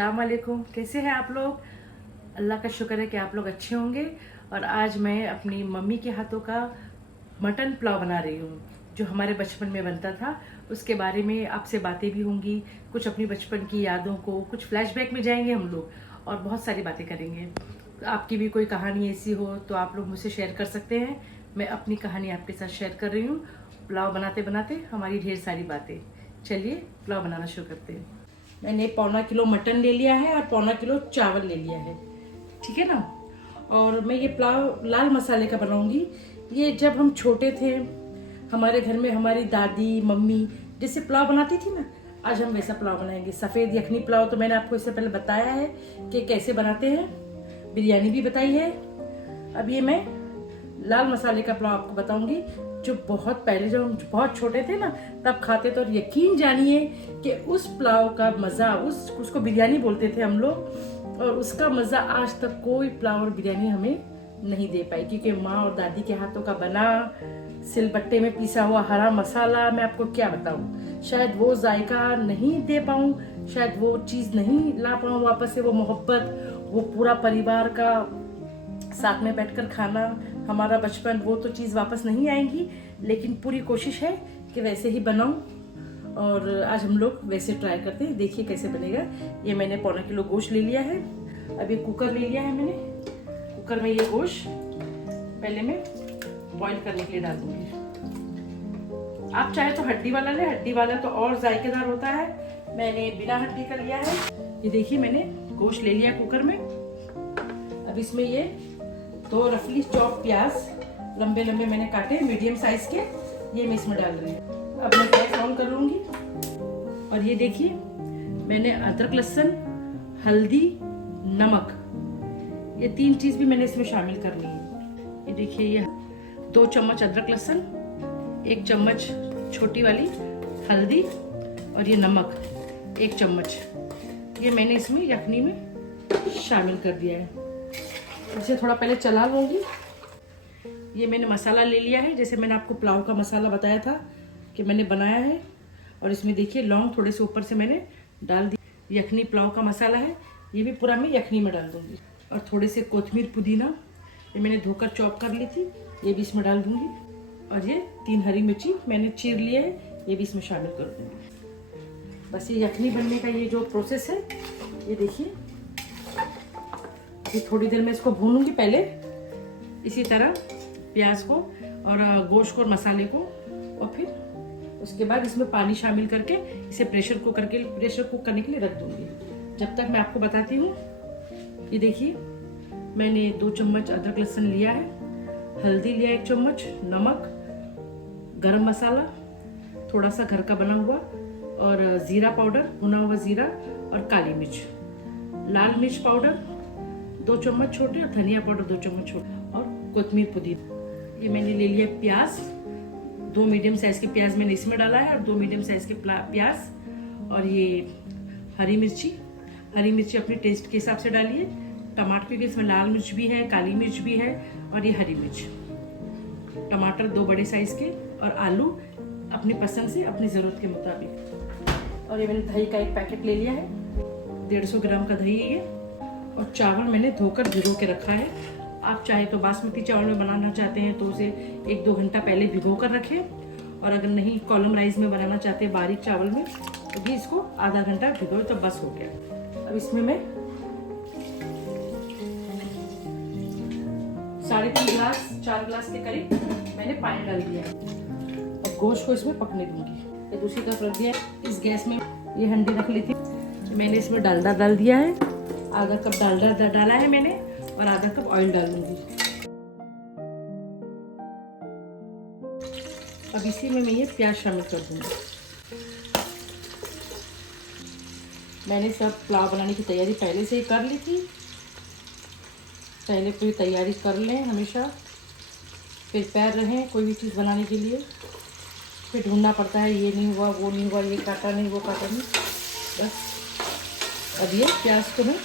अस्सलाम वालेकुम। कैसे हैं आप लोग? अल्लाह का शुक्र है कि आप लोग अच्छे होंगे। और आज मैं अपनी मम्मी के हाथों का मटन पुलाव बना रही हूँ, जो हमारे बचपन में बनता था। उसके बारे में आपसे बातें भी होंगी, कुछ अपनी बचपन की यादों को, कुछ फ्लैशबैक में जाएंगे हम लोग और बहुत सारी बातें करेंगे। आपकी भी कोई कहानी ऐसी हो तो आप लोग मुझसे शेयर कर सकते हैं। मैं अपनी कहानी आपके साथ शेयर कर रही हूँ। पुलाव बनाते बनाते हमारी ढेर सारी बातें। चलिए पुलाव बनाना शुरू करते हैं। मैंने 1.25 किलो मटन ले लिया है और 1.25 किलो चावल ले लिया है, ठीक है ना। और मैं ये पुलाव लाल मसाले का बनाऊंगी। ये जब हम छोटे थे, हमारे घर में हमारी दादी मम्मी जैसे पुलाव बनाती थी ना, आज हम वैसा पुलाव बनाएंगे। सफ़ेद यखनी पुलाव तो मैंने आपको इससे पहले बताया है कि कैसे बनाते हैं, बिरयानी भी बताई है। अब ये मैं लाल मसाले का पुलाव आपको बताऊंगी, जो बहुत पहले जब हम बहुत छोटे थे ना तब खाते थे। और यकीन जानिए कि उस पुलाव का मज़ा, उसको बिरयानी बोलते थे हम लोग, और उसका मज़ा आज तक कोई पुलाव और बिरयानी हमें नहीं दे पाई। क्योंकि माँ और दादी के हाथों का बना, सिलबट्टे में पीसा हुआ हरा मसाला, मैं आपको क्या बताऊँ, शायद वो जायका नहीं दे पाऊँ, शायद वो चीज़ नहीं ला पाऊँ वापस से, वो मोहब्बत, वो पूरा परिवार का साथ में बैठकर खाना, हमारा बचपन, वो तो चीज़ वापस नहीं आएंगी। लेकिन पूरी कोशिश है कि वैसे ही बनाऊं, और आज हम लोग वैसे ट्राई करते हैं। देखिए कैसे बनेगा। ये मैंने 1.25 किलो गोश्त ले लिया है। अब ये कुकर ले लिया है मैंने। कुकर में ये गोश्त पहले मैं बॉईल करने के लिए डाल दूंगी। आप चाहे तो हड्डी वाला ले, हड्डी वाला तो और जायकेदार होता है। मैंने बिना हड्डी का लिया है। ये देखिए मैंने गोश्त ले लिया कुकर में। अब इसमें ये 2 रफली चॉप प्याज लंबे लंबे मैंने काटे, मीडियम साइज के, ये मैं इसमें डाल रही हूँ। अब मैं गैस ऑन कर लूंगी। और ये देखिए मैंने अदरक, लहसुन, हल्दी, नमक, ये 3 चीज भी मैंने इसमें शामिल कर ली है। ये देखिए, ये 2 चम्मच अदरक लहसुन, 1 चम्मच छोटी वाली हल्दी, और ये नमक 1 चम्मच, ये मैंने इसमें यखनी में शामिल कर दिया है। इसे थोड़ा पहले चला लूँगी। ये मैंने मसाला ले लिया है, जैसे मैंने आपको पुलाव का मसाला बताया था कि मैंने बनाया है। और इसमें देखिए लौंग थोड़े से ऊपर से मैंने डाल दी। यखनी पुलाव का मसाला है, ये भी पूरा मैं यखनी में डाल दूँगी। और थोड़े से कोतमीर, पुदीना, ये मैंने धोकर चॉप कर ली थी, ये भी इसमें डाल दूँगी। और ये 3 हरी मिर्ची मैंने चीर लिया है, ये भी इसमें शामिल कर दूँगी। बस ये यखनी बनने का ये जो प्रोसेस है, ये देखिए। ये थोड़ी देर में इसको भूनूंगी पहले, इसी तरह प्याज को और गोश्त को और मसाले को, और फिर उसके बाद इसमें पानी शामिल करके इसे प्रेशर कुक करने के लिए रख दूंगी। जब तक मैं आपको बताती हूँ। ये देखिए मैंने 2 चम्मच अदरक लहसुन लिया है, हल्दी लिया 1 चम्मच, नमक, गरम मसाला थोड़ा सा घर का बना हुआ, और जीरा पाउडर, भुना हुआ जीरा, और काली मिर्च, लाल मिर्च पाउडर 2 चम्मच छोटे, और धनिया पाउडर 2 चम्मच छोटे, और कोतमीर, पुदीना। ये मैंने ले लिया प्याज, 2 मीडियम साइज के प्याज मैंने इसमें डाला है, और 2 मीडियम साइज के प्याज। और ये हरी मिर्ची अपने टेस्ट के हिसाब से डालिए। टमाटर, क्योंकि इसमें लाल मिर्च भी है, काली मिर्च भी है, और ये हरी मिर्च। टमाटर 2 बड़े साइज के, और आलू अपनी पसंद से, अपनी ज़रूरत के मुताबिक। और ये मैंने दही का 1 पैकेट ले लिया है, 150 ग्राम का दही है ये। और चावल मैंने धोकर भिगो के रखा है। आप चाहे तो बासमती चावल में बनाना चाहते हैं तो उसे 1-2 घंटा पहले भिगो कर रखें, और अगर नहीं कॉलम राइस में बनाना चाहते हैं बारीक चावल में, तो भी इसको आधा घंटा भिगोए तो बस हो गया। अब इसमें मैं 3.5 गिलास, 4 गिलास के करीब मैंने पानी डाल दिया है। और गोश्त को इसमें पकने दूंगी। ये दूसरी तरफ रख दिया। इस गैस में ये हंडी रख ली थी, मैंने इसमें डालडा डाल दिया है। आधा कप डालडा डाला है मैंने, और आधा कप ऑयल डालूंगी। अब इसी में मैं ये प्याज शामिल कर दूंगी। मैंने सब पुलाव बनाने की तैयारी पहले से ही कर ली थी। पहले पूरी तैयारी कर लें, हमेशा प्रिपेयर रहें कोई भी चीज़ बनाने के लिए। फिर ढूंढना पड़ता है, ये नहीं हुआ, वो नहीं हुआ, ये काटा नहीं, वो काटा नहीं। बस अब ये प्याज को मैं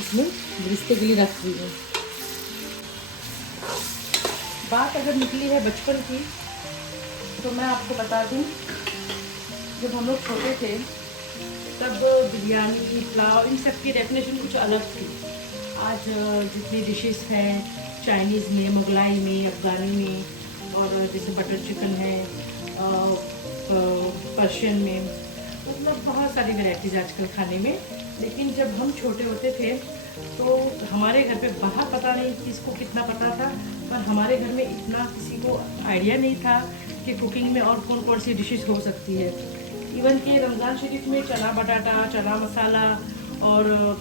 इसमें रिश्ते के लिए रख दी हूँ। बात अगर निकली है बचपन की, तो मैं आपको बता दूँ, जब हम लोग छोटे थे तब बिरयानी, पुलाव, इन सब की डेफिनेशन कुछ अलग थी। आज जितनी डिशेस हैं, चाइनीज़ में, मुगलाई में, अफ़गानी में, और जैसे बटर चिकन है, पर्शियन में, मतलब बहुत सारी वैरायटीज़ आजकल खाने में। लेकिन जब हम छोटे होते थे तो हमारे घर पे बाहर पता नहीं किसको कितना पता था, पर हमारे घर में इतना किसी को आइडिया नहीं था कि कुकिंग में और कौन कौन सी डिशेस हो सकती है। इवन कि रमज़ान शरीफ में चना बटाटा, चना मसाला और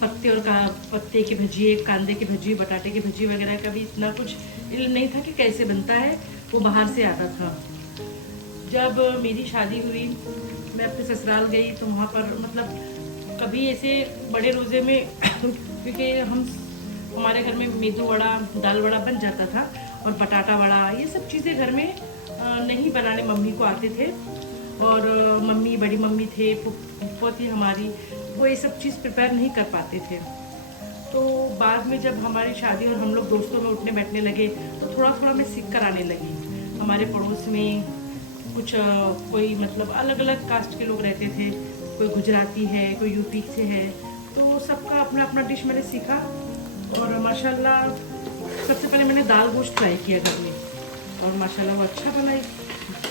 पत्ते और पत्ते की भजिए, कांदे की भजी, बटाटे की भजी वगैरह का भी इतना कुछ इल्म नहीं था कि कैसे बनता है, वो बाहर से आता था। जब मेरी शादी हुई, मैं अपने ससुराल गई तो वहाँ पर मतलब कभी ऐसे बड़े रोज़े में क्योंकि हमारे घर में मेदू वड़ा, दाल वड़ा बन जाता था, और बटाटा वड़ा, ये सब चीज़ें घर में नहीं बनाने मम्मी को आते थे। और मम्मी, बड़ी मम्मी थे, फूफो थी हमारी, वो ये सब चीज़ प्रिपेयर नहीं कर पाते थे। तो बाद में जब हमारी शादी और हम लोग दोस्तों में उठने बैठने लगे तो थोड़ा थोड़ा मैं सीख कर आने लगी। हमारे पड़ोस में कुछ कोई मतलब अलग अलग कास्ट के लोग रहते थे, कोई गुजराती है, कोई यूपी से है, तो सबका अपना अपना डिश मैंने सीखा। और माशाल्लाह सबसे पहले मैंने दाल गोश्त ट्राई किया घर में, और माशाल्लाह वो अच्छा बनाई।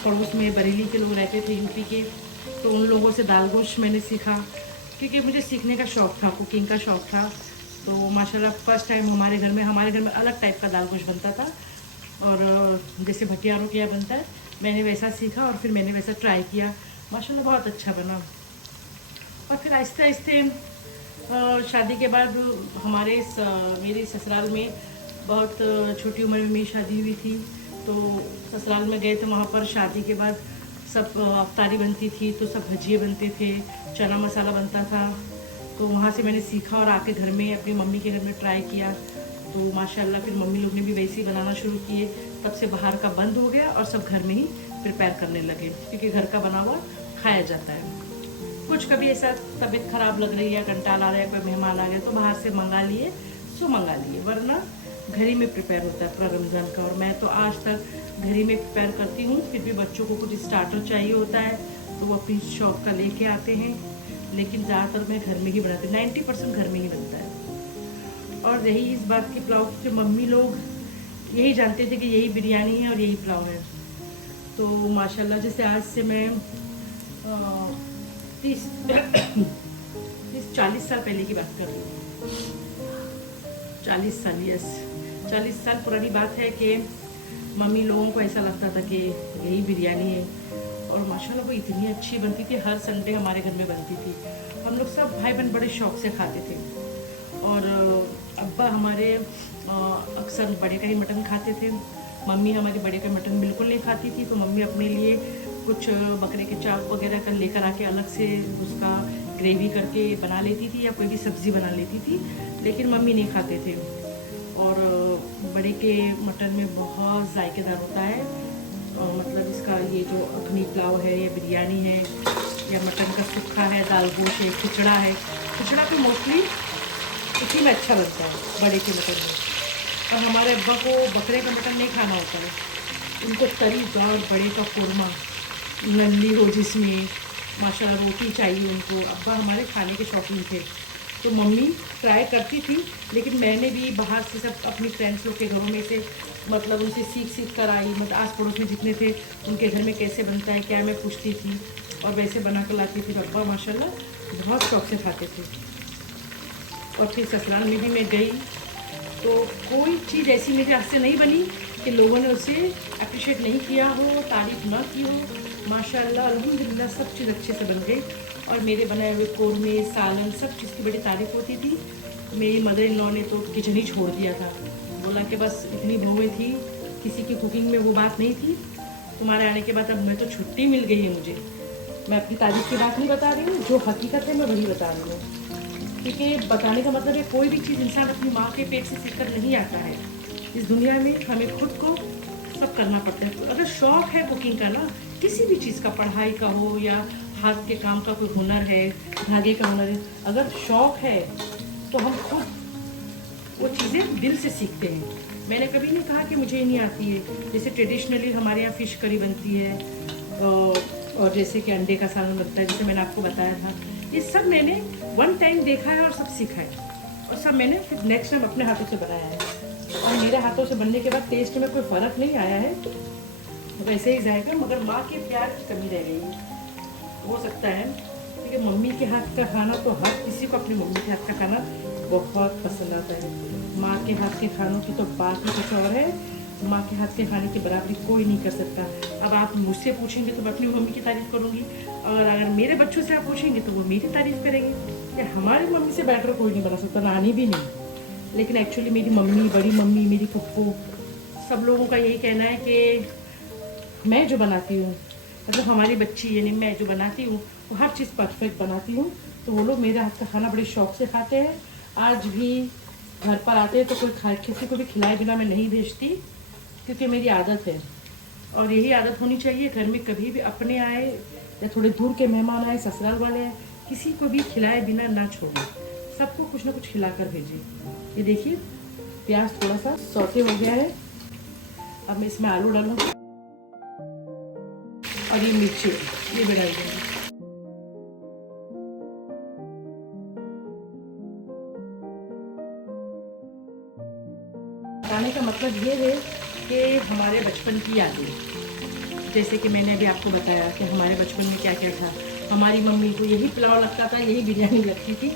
पड़ोस में बरेली के लोग रहते थे, यूपी के, तो उन लोगों से दाल गोश्त मैंने सीखा, क्योंकि मुझे सीखने का शौक़ था, कुकिंग का शौक़ था। तो माशाल्लाह फ़र्स्ट टाइम हमारे घर में अलग टाइप का दाल गोश्त बनता था, और जैसे भटियारों के यहाँ बनता है, मैंने वैसा सीखा और फिर मैंने वैसा ट्राई किया। माशाल्लाह बहुत अच्छा बना। और फिर आहिस्ते आहिस्ते शादी के बाद मेरे ससुराल में बहुत छोटी उम्र में मेरी शादी हुई थी, तो ससुराल में गए तो वहाँ पर शादी के बाद सब अफ्तारी बनती थी, तो सब भजिए बनते थे, चना मसाला बनता था। तो वहाँ से मैंने सीखा और आके घर में अपनी मम्मी के घर में ट्राई किया। तो माशाल्लाह फिर मम्मी लोग ने भी वैसे ही बनाना शुरू किए। तब से बाहर का बंद हो गया और सब घर में ही प्रिपेयर करने लगे, क्योंकि घर का बना हुआ खाया जाता है। कुछ कभी ऐसा तबीयत ख़राब लग रही है, कंटाल आ रहा है, कोई मेहमान आ गया तो बाहर से मंगा लिए, वरना घर ही में प्रिपेयर होता है पूरा रमज़ान का। और मैं तो आज तक घर ही में प्रिपेयर करती हूँ। फिर भी बच्चों को कुछ स्टार्टर चाहिए होता है तो वो अपनी शॉप का लेके आते हैं, लेकिन ज़्यादातर मैं घर में ही बनाती हूँ। 90% घर में ही बनता है। और रही इस बात की पुलाव की, जो मम्मी लोग यही जानते थे कि यही बिरयानी है और यही पुलाव है। तो माशाल्लाह जैसे आज से मैं 30-40 साल पहले की बात कर रही हूँ। 40 साल, यस, 40 साल पुरानी बात है कि मम्मी लोगों को ऐसा लगता था कि यही बिरयानी है। और माशाल्लाह वो इतनी अच्छी बनती थी, हर संडे हमारे घर में बनती थी। हम लोग सब भाई बहन बड़े शौक़ से खाते थे। और अब्बा हमारे अक्सर बड़े का ही मटन खाते थे। मम्मी हमारी बड़े का मटन बिल्कुल नहीं खाती थी, तो मम्मी अपने लिए कुछ बकरे के चाक वगैरह कर लेकर आके अलग से उसका ग्रेवी करके बना लेती थी, या कोई भी सब्ज़ी बना लेती थी, लेकिन मम्मी नहीं खाते थे। और बड़े के मटन में बहुत जायकेदार होता है, और मतलब इसका ये जो अखनी पुलाव है, या बिरयानी है, या मटन का सुक्खा है, दाल गोश है, खिचड़ा है। खिचड़ा तो मोस्टली उसी में अच्छा लगता है, बड़े के मटन में। और हमारे अब्बा को बकरे का मटन नहीं खाना होता है, उनको तरी दाल, बड़े का कोरमा, नली हो जिसमें माशाल्लाह रोटी चाहिए उनको। अब्बा हमारे खाने के शौकीन थे। तो मम्मी ट्राई करती थी, लेकिन मैंने भी बाहर से सब अपनी फ्रेंड्स लोग के घरों में से मतलब उनसे सीख कर आई। मतलब आस पड़ोस में जितने थे उनके घर में कैसे बनता है क्या, मैं पूछती थी और वैसे बना कर लाती थी। अब्बा माशाल्लाह बहुत शौक़ से खाते थे। और फिर ससुराल में भी मैं गई तो कोई चीज़ ऐसी मेरे हाथ से नहीं बनी कि लोगों ने उसे अप्रिशिएट नहीं किया हो, तारीफ़ ना की हो। माशाल्लाह अल्हम्दुलिल्लाह सब चीज़ अच्छे से बन गई। और मेरे बनाए हुए कोरमे, सालन, सब चीज़ की बड़ी तारीफ़ होती थी। मेरी मदर इन लॉ ने तो किचन ही छोड़ दिया था, बोला कि बस इतनी बहुएँ थी, किसी की कुकिंग में वो बात नहीं थी। तुम्हारे आने के बाद अब मैं तो छुट्टी मिल गई है मुझे। मैं अपनी तारीफ़ की बात नहीं बता रही हूँ, जो हकीकत है मैं वही बता रही हूँ। क्योंकि बताने का मतलब है कोई भी चीज़ इंसान अपनी माँ के पेट से सीख कर नहीं आता है। इस दुनिया में हमें खुद को सब करना पड़ता है। अगर शौक़ है कुकिंग का ना, किसी भी चीज़ का, पढ़ाई का हो या हाथ के काम का कोई हुनर है, धागे का हुनर है, अगर शौक़ है तो हम खुद वो चीज़ें दिल से सीखते हैं। मैंने कभी नहीं कहा कि मुझे नहीं आती है। जैसे ट्रेडिशनली हमारे यहाँ फ़िश करी बनती है, और जैसे कि अंडे का सालन बनता है, जैसे मैंने आपको बताया था, ये सब मैंने वन टाइम देखा है और सब सीखा है, और सब मैंने फिर नेक्स्ट टाइम अपने हाथों से बनाया है। और मेरे हाथों से बनने के बाद टेस्ट में कोई फ़र्क नहीं आया है, वैसे ही जाएगा, मगर माँ के प्यार की कमी रह गई है। हो सकता है क्योंकि मम्मी के हाथ का खाना तो हर किसी को अपनी मम्मी के हाथ का खाना बहुत पसंद आता है। माँ के हाथ के खानों की तो बात ही कुछ और है, माँ के हाथ के खाने की बराबरी कोई नहीं कर सकता। अब आप मुझसे पूछेंगे तो मैं अपनी मम्मी की तारीफ़ करूँगी, और अगर मेरे बच्चों से आप पूछेंगे तो वो मेरी तारीफ़ करेंगे कि हमारी मम्मी से बेटर कोई नहीं बना सकता, नानी भी नहीं। लेकिन एक्चुअली मेरी मम्मी, बड़ी मम्मी, मेरी फुप्पो, सब लोगों का यही कहना है कि मैं जो बनाती हूँ, मतलब हमारी बच्ची यानी मैं जो बनाती हूँ वो हर चीज़ परफेक्ट बनाती हूँ। तो वो लोग मेरे हाथ का खाना बड़े शौक से खाते हैं। आज भी घर पर आते हैं तो कोई किसी को भी खिलाए बिना मैं नहीं भेजती, क्योंकि मेरी आदत है, और यही आदत होनी चाहिए। घर में कभी भी अपने आए या थोड़े दूर के मेहमान आए, ससुराल वाले आए, किसी को भी खिलाए बिना ना छोड़ें, सबको कुछ ना कुछ खिलाकर भेजें। ये देखिए प्याज थोड़ा सा सौते हो गया है, अब मैं इसमें आलू डालूँगी और ये मिर्ची ये भी डाल देंगे। बताने का मतलब ये है कि हमारे बचपन की यादें, जैसे कि मैंने अभी आपको बताया कि हमारे बचपन में क्या क्या था। हमारी मम्मी को यही पुलाव लगता था, यही बिरयानी लगती थी,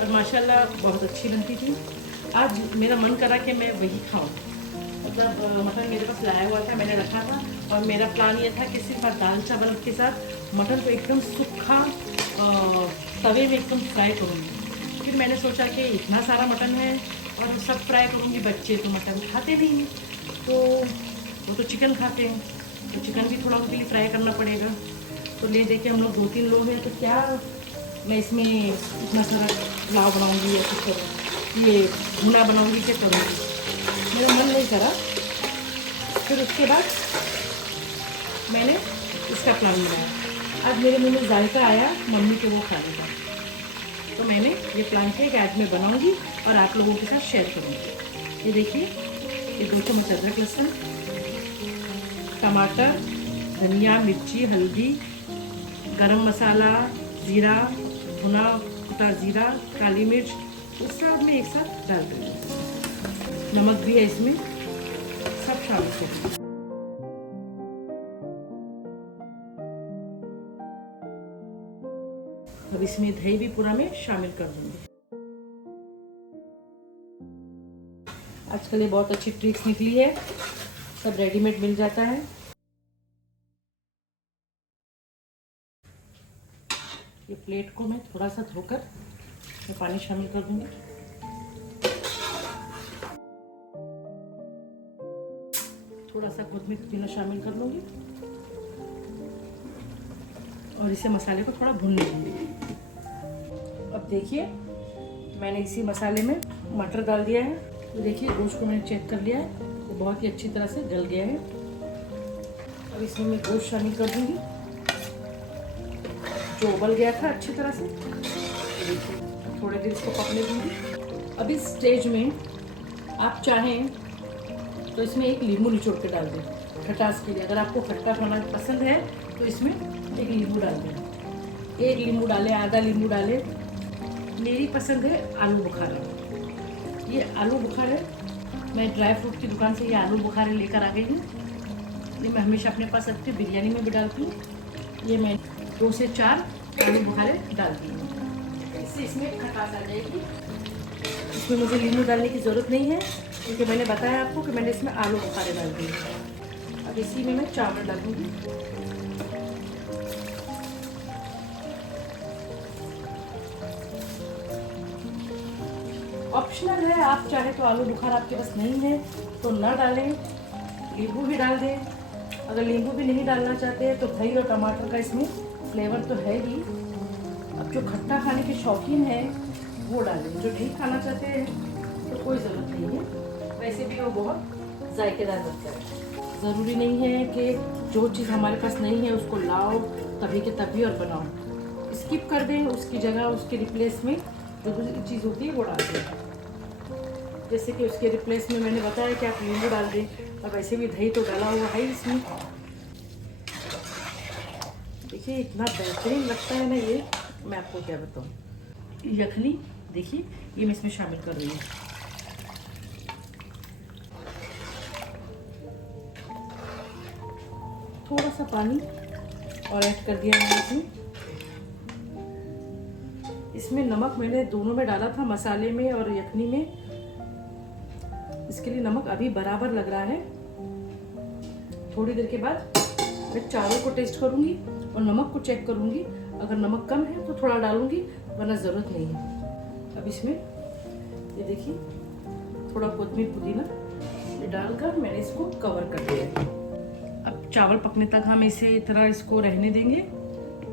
और माशाल्लाह बहुत अच्छी बनती थी। आज मेरा मन करा कि मैं वही खाऊं, मतलब मटन मेरे पास लाया हुआ था, मैंने रखा था, और मेरा प्लान ये था कि सिर्फ दाल चावल के साथ मटन को एकदम सूखा तवे में एकदम फ्राई करूँगी। फिर मैंने सोचा कि इतना सारा मटन है और सब फ्राई करूँगी, बच्चे तो मटन खाते नहीं हैं, तो वो तो चिकन खाते हैं, तो चिकन भी थोड़ा उनके लिए फ्राई करना पड़ेगा। तो ले दे के हम लोग 2-3 लोग हैं, तो क्या मैं इसमें इतना सारा पुलाव बनाऊँगी या कुछ ये भुना बनाऊँगी, क्या करूँगी, मेरा मन नहीं करा। फिर उसके बाद मैंने इसका प्लान बनाया। आज मेरे मुंह में जायका आया मम्मी के वो खाने का, तो मैंने ये प्लान किया कि आज मैं बनाऊंगी और आप लोगों के साथ शेयर करूंगी। ये देखिए, ये 2 चम्मच अदरक लहसुन, टमाटर, धनिया, मिर्ची, हल्दी, गरम मसाला, ज़ीरा, भुना कुटा ज़ीरा, काली मिर्च, उस सब में एक साथ डाल दूँगी। नमक भी है इसमें, सब शामिल करूँगी। अब इसमें दही भी पूरा मैं शामिल कर दूंगी। आजकल ये बहुत अच्छी ट्रिक्स निकली है, सब रेडीमेड मिल जाता है। ये प्लेट को मैं थोड़ा सा धोकर मैं पानी शामिल कर दूंगी। थोड़ा सा कोथिमीर पुदीना शामिल कर लूंगी और इसे मसाले को थोड़ा भून लूंगी। अब देखिए मैंने इसी मसाले में मटर डाल दिया है। तो देखिए गोश्त को मैंने चेक कर लिया है, तो बहुत ही अच्छी तरह से गल गया है। अब इसमें मैं गोश्त शामिल कर दूंगी जो उबल गया था अच्छी तरह से। देखिए थोड़ी देर इसको पकने दूंगी। अब इस स्टेज में आप चाहें तो इसमें एक नींबू निचोड़ के डाल दें खटास के लिए। अगर आपको खट्टा खाना पसंद है तो इसमें एक नींबू डाल दें, 1 नींबू डालें, आधा नींबू डालें। मेरी पसंद है आलू बुखारा। ये आलू बुखारे मैं ड्राई फ्रूट की दुकान से ये आलू बुखारे लेकर आ गई हूँ। ये मैं हमेशा अपने पास रखती हूँ, बिरयानी में भी डालती हूँ। ये मैं 2 से 4 आलू बुखारे डालती हूँ, इससे इसमें खटास आ जाएगी। इसमें मुझे नींबू डालने की ज़रूरत नहीं है क्योंकि मैंने बताया आपको कि मैंने इसमें आलू बुखारे डाल दिए। अब इसी में मैं चावल डालूँगी। ऑप्शनल है, आप चाहे तो आलू बुखार आपके पास नहीं है तो ना डालें, नींबू भी डाल दें। अगर नींबू भी नहीं डालना चाहते हैं तो दही और टमाटर का इसमें फ्लेवर तो है ही। अब जो खट्टा खाने के शौकीन हैं वो डालें, जो नहीं खाना चाहते हैं तो कोई ज़रूरत नहीं है। वैसे भी वो बहुत जायकेदार बनता है। ज़रूरी नहीं है कि जो चीज़ हमारे पास नहीं है उसको लाओ तभी के तभी और बनाओ। स्किप कर दें, उसकी जगह उसके रिप्लेस में जो दूसरी चीज़ होती है वो डाल दें। जैसे कि उसके रिप्लेस में मैंने बताया कि आप नींबू डाल दें, और वैसे भी दही तो डाला हुआ है इसमें। देखिए इतना बेहतरीन लगता है ना ये, मैं आपको क्या बताऊँ। यखनी देखिए ये मैं इसमें शामिल कर रही हूँ। थोड़ा सा पानी और ऐड कर दिया मैंने इसमें। इसमें नमक मैंने दोनों में डाला था, मसाले में और यखनी में। इसके लिए नमक अभी बराबर लग रहा है। थोड़ी देर के बाद मैं चावल को टेस्ट करूंगी और नमक को चेक करूंगी। अगर नमक कम है तो थोड़ा डालूंगी, वरना ज़रूरत नहीं है। अब इसमें ये देखिए थोड़ा कोतमीर पुदीना ये डालकर मैंने इसको कवर कर दिया है। अब चावल पकने तक हम इसे इतना इसको रहने देंगे।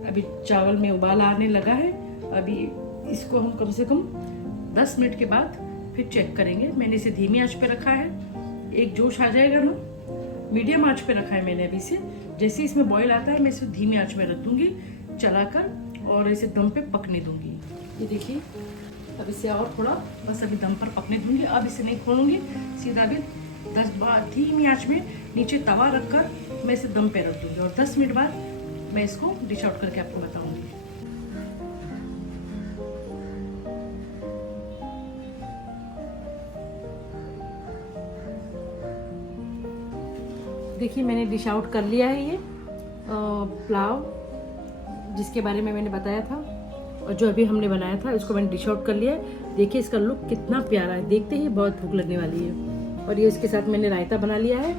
अभी चावल में उबाल आने लगा है। अभी इसको हम कम से कम 10 मिनट के बाद फिर चेक करेंगे। मैंने इसे धीमी आंच पे रखा है। एक जोश आ जाएगा ना, मीडियम आंच पे रखा है मैंने अभी से। जैसे इसमें बॉईल आता है मैं इसे धीमी आंच में रख दूंगी चलाकर और इसे दम पे पकने दूंगी। ये देखिए अब इसे और थोड़ा बस अभी दम पर पकने दूंगी। अब इसे नहीं खोलूंगी, सीधा अभी 10 बार धीमी आंच में नीचे तवा रखकर मैं इसे दम पे रख दूंगी और 10 मिनट बाद मैं इसको डिश आउट करके आपको बताऊंगी। देखिए मैंने डिश आउट कर लिया है ये पुलाव जिसके बारे में मैंने बताया था और जो अभी हमने बनाया था इसको मैंने डिश आउट कर लिया है। देखिए इसका लुक कितना प्यारा है, देखते ही बहुत भूख लगने वाली है। और ये इसके साथ मैंने रायता बना लिया है,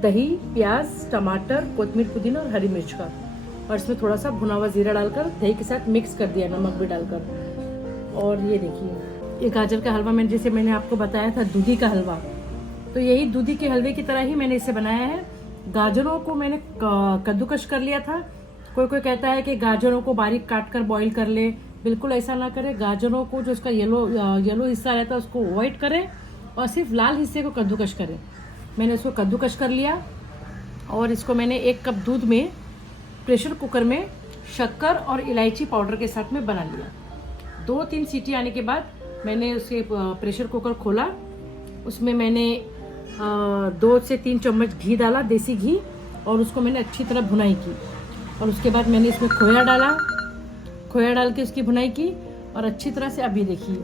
दही, प्याज, टमाटर, कोतमीर, पुदीना और हरी मिर्च का। और इसमें थोड़ा सा भुना हुआ जीरा डालकर दही के साथ मिक्स कर दिया, नमक भी डालकर। और ये देखिए ये गाजर का हलवा मैंने आपको बताया था दूधी का हलवा, तो यही दूधी के हलवे की तरह ही मैंने इसे बनाया है। गाजरों को मैंने कद्दूकश कर लिया था। कोई कहता है कि गाजरों को बारीक काट कर बॉईल कर ले, बिल्कुल ऐसा ना करें। गाजरों को जो उसका येलो हिस्सा रहता है उसको अवॉइड करें और सिर्फ लाल हिस्से को कद्दूकश करें। मैंने उसको कद्दूकश कर लिया और इसको मैंने 1 कप दूध में प्रेशर कुकर में शक्कर और इलायची पाउडर के साथ में बना लिया। 2-3 सीटी आने के बाद मैंने उसे प्रेशर कुकर खोला। उसमें मैंने 2 से 3 चम्मच घी डाला, देसी घी, और उसको मैंने अच्छी तरह भुनाई की। और उसके बाद मैंने इसमें खोया डाला, खोया डाल के उसकी भुनाई की और अच्छी तरह से। अभी देखिए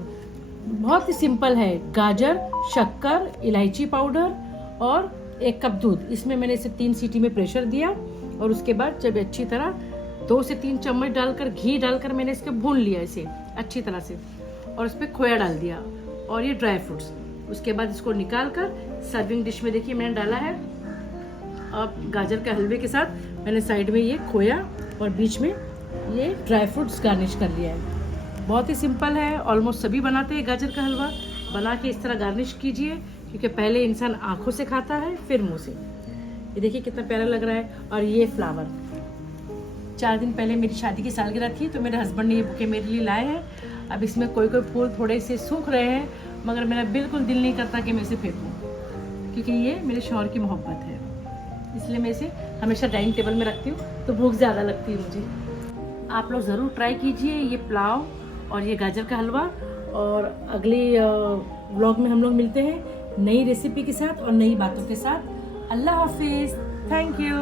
बहुत ही सिंपल है, गाजर, शक्कर, इलायची पाउडर और 1 कप दूध। इसमें मैंने इसे 3 सीटी में प्रेशर दिया और उसके बाद जब अच्छी तरह 2 से 3 चम्मच डालकर घी डालकर मैंने इसके भून लिया इसे अच्छी तरह से और उस पर खोया डाल दिया और ये ड्राई फ्रूट्स। उसके बाद इसको निकाल कर सर्विंग डिश में देखिए मैंने डाला है। अब गाजर के हलवे के साथ मैंने साइड में ये खोया और बीच में ये ड्राई फ्रूट्स गार्निश कर लिया है। बहुत ही सिंपल है, ऑलमोस्ट सभी बनाते हैं गाजर का हलवा। बना के इस तरह गार्निश कीजिए, क्योंकि पहले इंसान आंखों से खाता है फिर मुंह से। ये देखिए कितना प्यारा लग रहा है। और ये फ्लावर 4 दिन पहले मेरी शादी की सालगिरह थी, तो मेरे हस्बैंड ने ये बुके मेरे लिए लाए हैं। अब इसमें कोई फूल थोड़े से सूख रहे हैं, मगर मेरा बिल्कुल दिल नहीं करता कि मैं इसे फेंकूं, क्योंकि ये मेरे शौहर की मोहब्बत है। इसलिए मैं इसे हमेशा डाइनिंग टेबल में रखती हूँ, तो भूख ज़्यादा लगती है मुझे। आप लोग ज़रूर ट्राई कीजिए ये पुलाव और ये गाजर का हलवा। और अगले व्लॉग में हम लोग मिलते हैं नई रेसिपी के साथ और नई बातों के साथ। अल्लाह हाफिज़, थैंक यू।